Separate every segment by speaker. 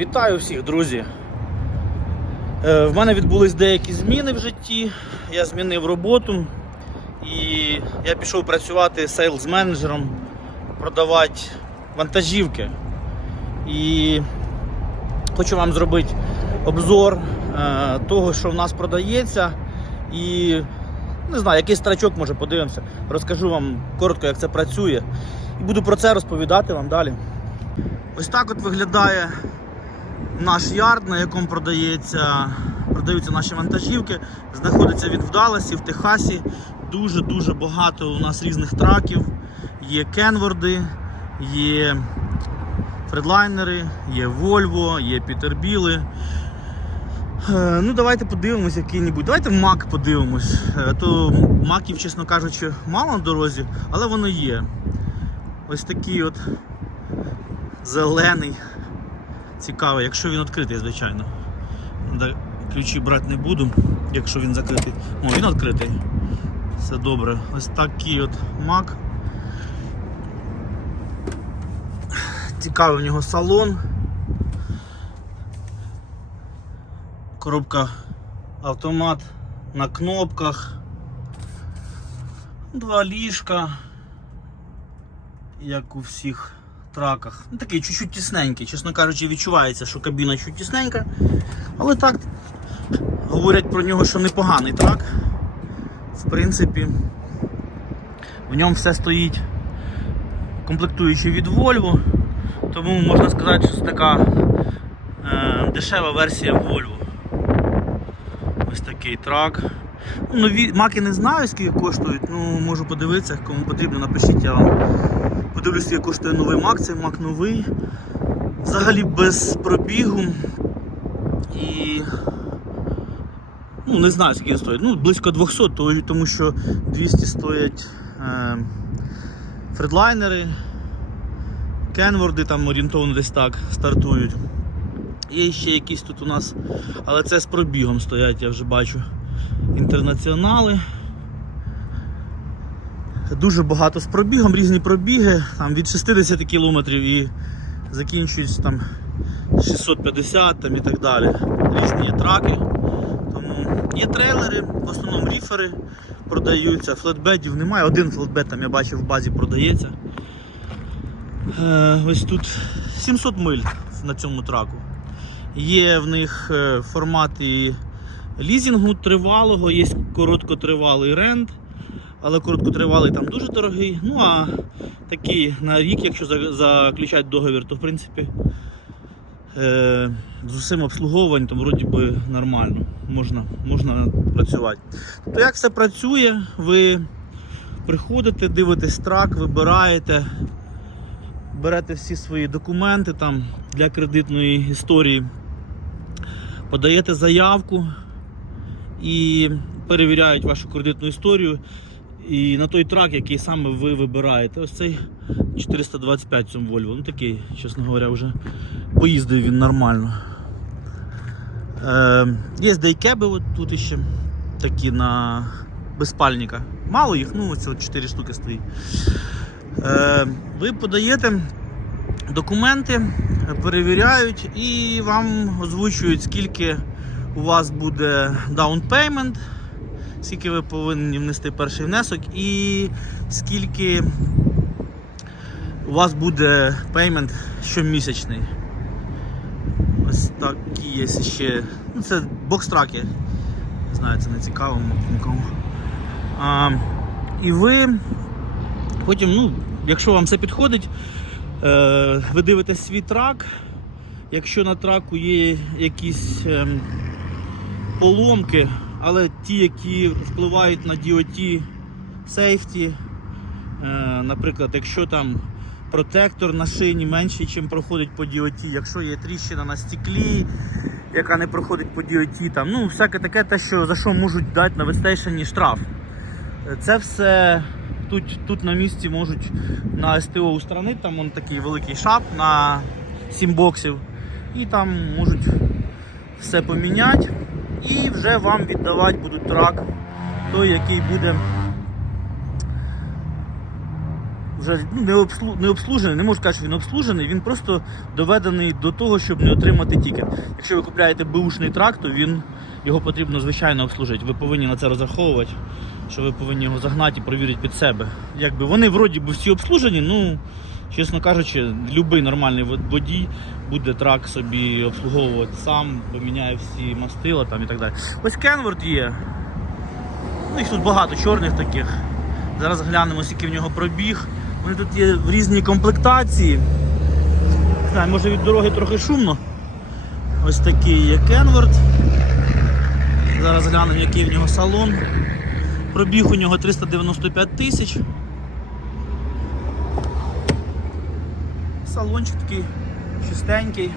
Speaker 1: Вітаю всіх, друзі! Е, В мене відбулись деякі зміни в житті. Я змінив роботу і я пішов працювати сейлз менеджером, продавати вантажівки. І хочу вам зробити обзор е, того, що в нас продається. І не знаю, якийсь страчок може подивимося. Розкажу вам коротко, як це працює. І буду про це розповідати вам далі. Ось так от виглядає наш ярд, на якому продається, продаються наші вантажівки. Знаходиться він в Далласі, в Техасі. Дуже-дуже багато у нас різних траків. Є Кенворди, є Фредлайнери, є Volvo, є Пітербіли. Е, Ну, давайте подивимось який-небудь. Давайте Мак подивимось. Е, То маків, чесно кажучи, мало на дорозі, але воно є. Ось такий от зелений. Цікавий, якщо він відкритий, звичайно. Ключі брати не буду, якщо він закритий. О, він відкритий. Все добре. Ось такий от мак. Цікавий у нього салон. Коробка автомат на кнопках. Два ліжка, як у всіх траках. Ну, такий чуть-чуть тісненький. Чесно кажучи, відчувається, що кабіна чуть тісненька. Але так говорять про нього, що непоганий трак. В принципі, в ньому все стоїть комплектуючи від Volvo. Тому можна сказати, що це така е, дешева версія Volvo. Ось такий трак. Ну, нові маки не знаю, скільки коштують, ну можу подивитися, кому потрібно, напишіть, я вам подивлюся, скільки коштує новий мак, цей мак новий. Взагалі без пробігу. І ну, не знаю, скільки стоїть. Ну, близько 200, тому що 200 стоять е, фредлайнери, кенворди там орієнтовно десь так стартують. Є ще якісь тут у нас, але це з пробігом стоять, я вже бачу. Інтернаціонали. Дуже багато з пробігом, різні пробіги, там від 60 км і закінчується там 650 там, і так далі. Різні є траки. Тому є трейлери, в основному ріфери продаються, флетбедів немає. Один флетбед там я бачив в базі продається. Е, ось тут 700 миль на цьому траку. Є в них е, формати лізінгу тривалого, є короткотривалий рент, але короткотривалий там дуже дорогий. Ну а такий на рік, якщо заключати договір, то в принципі е, з усім обслуговуванням там вроді би нормально, можна, можна працювати. Тобто як все працює, ви приходите, дивитесь трак, вибираєте, берете всі свої документи там для кредитної історії, подаєте заявку і перевіряють вашу кредитну історію. І на той трак, який саме ви вибираєте. Ось цей 425 в цьому Volvo. Ну такий, чесно говоря, вже поїздив він нормально. Е, є дейкеби тут іще такі на безпальника. Мало їх, ну ось 4 штуки стоїть. Е, ви подаєте документи, перевіряють і вам озвучують, скільки у вас буде payment, скільки ви повинні внести перший внесок і скільки у вас буде payment щомісячний. Ось такі є ще. Ну, це бокстраки. Знаю, це не цікаво нікому. А, і ви потім, ну, якщо вам все підходить, е, ви дивитесь свій трак. Якщо на траку є якісь ем, поломки, але ті, які впливають на DOT safety, е, наприклад, якщо там протектор на шині менший, ніж проходить по DOT, якщо є тріщина на стеклі, яка не проходить по DOT, там, ну, всяке таке, те, що, за що можуть дати на вестейшені штраф. Це все тут, тут на місці можуть на СТО устранити, там он такий великий шап на 7 боксів. І там можуть все поміняти і вже вам віддавати будуть трак, той, який буде вже ну, не, обслу... не обслужений, не можу сказати, що він обслужений, він просто доведений до того, щоб не отримати тікет. Якщо ви купляєте бушний трак, то він, його потрібно звичайно обслужити. Ви повинні на це розраховувати, що ви повинні його загнати і провірити під себе. Якби вони вроді всі обслужені, ну, чесно кажучи, будь-який нормальний водій буде трак собі обслуговувати сам, поміняє всі мастила там і так далі. Ось Кенворд є. Ну, їх тут багато чорних таких. Зараз глянемо, скільки в нього пробіг. Вони тут є в різній комплектації. Не знаю, може від дороги трохи шумно. Ось такий є Кенворд. Зараз глянемо, який в нього салон. Пробіг у нього 395 тисяч. Салончик такий чистенький.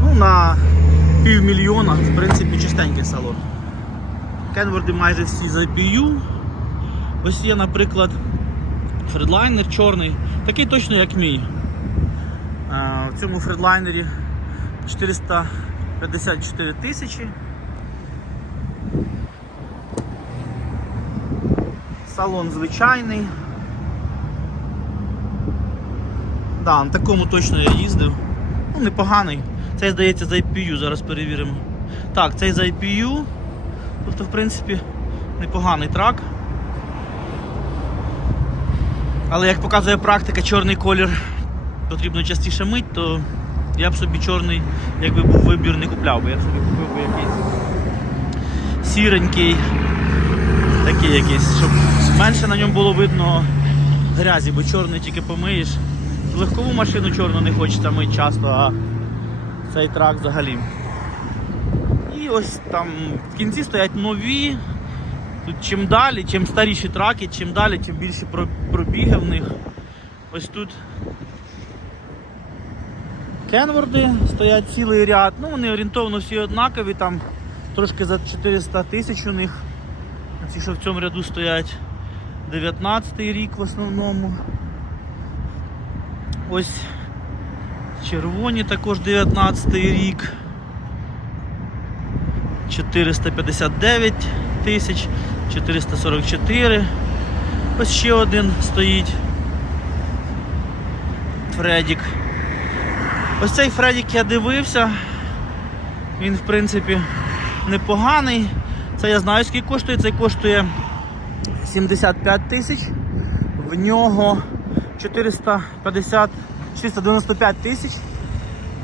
Speaker 1: Ну, на півмільйона, в принципі, чистенький салон. Кенворди майже всі з IPU. Ось є, наприклад, фредлайнер чорний, такий точно як мій. В цьому фредлайнері 454 тисячі. Салон звичайний. Да, на такому точно я їздив. Ну, непоганий. Цей здається за IPU, зараз перевіримо. Так, цей за IPU. Тобто, в принципі, непоганий трак. Але як показує практика, чорний колір потрібно частіше мить, то я б собі чорний, якби був вибір, не купляв би. Я б собі купив би якийсь сіренький, такий якийсь, щоб менше на ньому було видно грязі, бо чорний тільки помиєш. Легкову машину чорну не хочеться мити часто, а цей трак взагалі. І ось там в кінці стоять нові. Тут чим далі, чим старіші траки, чим далі, тим більше пробіги в них. Ось тут кенворди стоять цілий ряд. Ну вони орієнтовно всі однакові, там трошки за 400 тисяч у них. Ці, що в цьому ряду стоять 19 рік в основному. Ось червоні також 19 рік. 459 тисяч, 444. Ось ще один стоїть. Фредік. Ось цей Фредік я дивився. Він, в принципі, непоганий. Це я знаю, скільки коштує. Цей коштує 75 тисяч. В нього 450, 495 тисяч.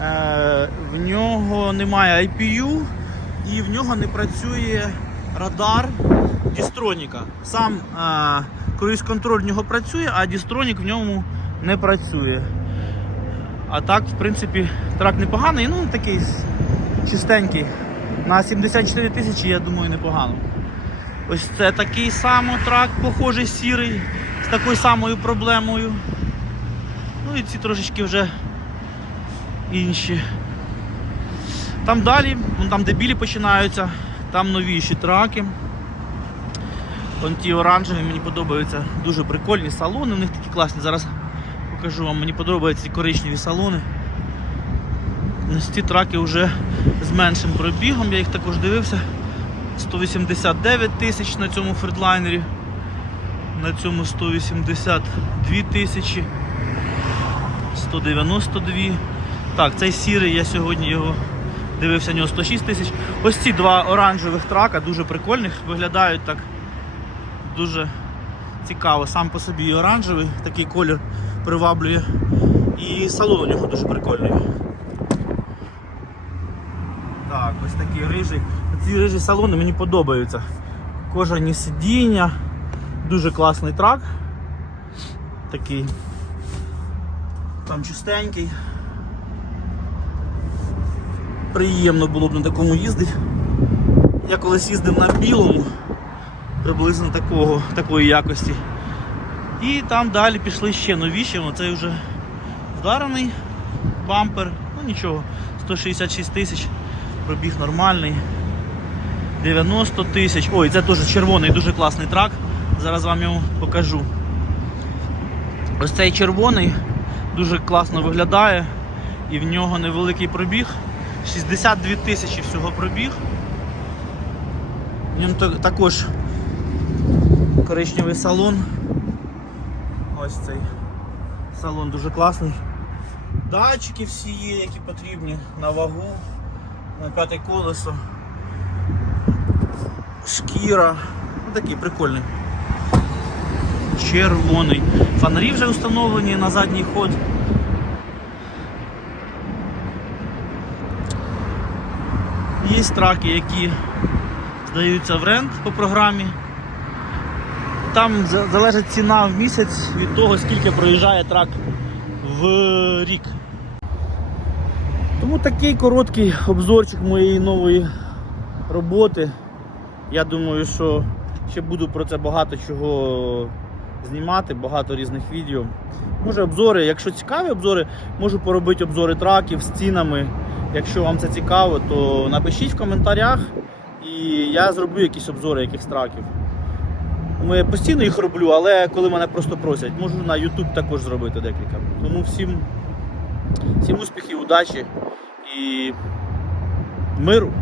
Speaker 1: Е, в нього немає IPU і в нього не працює радар дістроніка. Сам е, круїз-контроль в нього працює, а дістронік в ньому не працює. А так, в принципі, трак непоганий, ну такий чистенький. На 74 тисячі, я думаю, непогано. Ось це такий самий трак, похожий сірий, з такою самою проблемою. Ну і ці трошечки вже інші. Там далі, там де білі починаються, там новіші траки. Вон ті оранжеві мені подобаються дуже прикольні салони, у них такі класні. Зараз покажу вам, мені подобаються ці коричневі салони. Ці траки вже з меншим пробігом, я їх також дивився. 189 тисяч на цьому фредлайнері. На цьому 182 тисячі. 192. Так, цей сірий, я сьогодні його дивився, нього 106 тисяч. Ось ці два оранжевих трака, дуже прикольних, виглядають так дуже цікаво. Сам по собі і оранжевий, такий колір приваблює. І салон у нього дуже прикольний. Так, ось такий рижий. Ці рижі салони мені подобаються. Кожані сидіння, дуже класний трак. Такий. Там чистенький. Приємно було б на такому їздити. Я колись їздив на білому, приблизно такого, такої якості. І там далі пішли ще новіші, оцей вже вдарений бампер, ну нічого, 166 тисяч, пробіг нормальний. 90 тисяч. Ой, це теж червоний, дуже класний трак. Зараз вам його покажу. Ось цей червоний дуже класно виглядає і в нього невеликий пробіг. 62 тисячі всього пробіг. В ньому також коричневий салон. Ось цей салон дуже класний. Датчики всі є, які потрібні на вагу, на п'яте колесо. Шкіра. Ну, такий прикольний. Червоний. Фонарі вже встановлені на задній ход. Є траки, які здаються в рент по програмі. Там залежить ціна в місяць від того, скільки проїжджає трак в рік. Тому такий короткий обзорчик моєї нової роботи. Я думаю, що ще буду про це багато чого знімати, багато різних відео. Може обзори, якщо цікаві обзори, можу поробити обзори траків з цінами. Якщо вам це цікаво, то напишіть в коментарях і я зроблю якісь обзори якихось траків. Я постійно їх роблю, але коли мене просто просять, можу на YouTube також зробити декілька. Тому всім, всім успіхів, удачі і миру.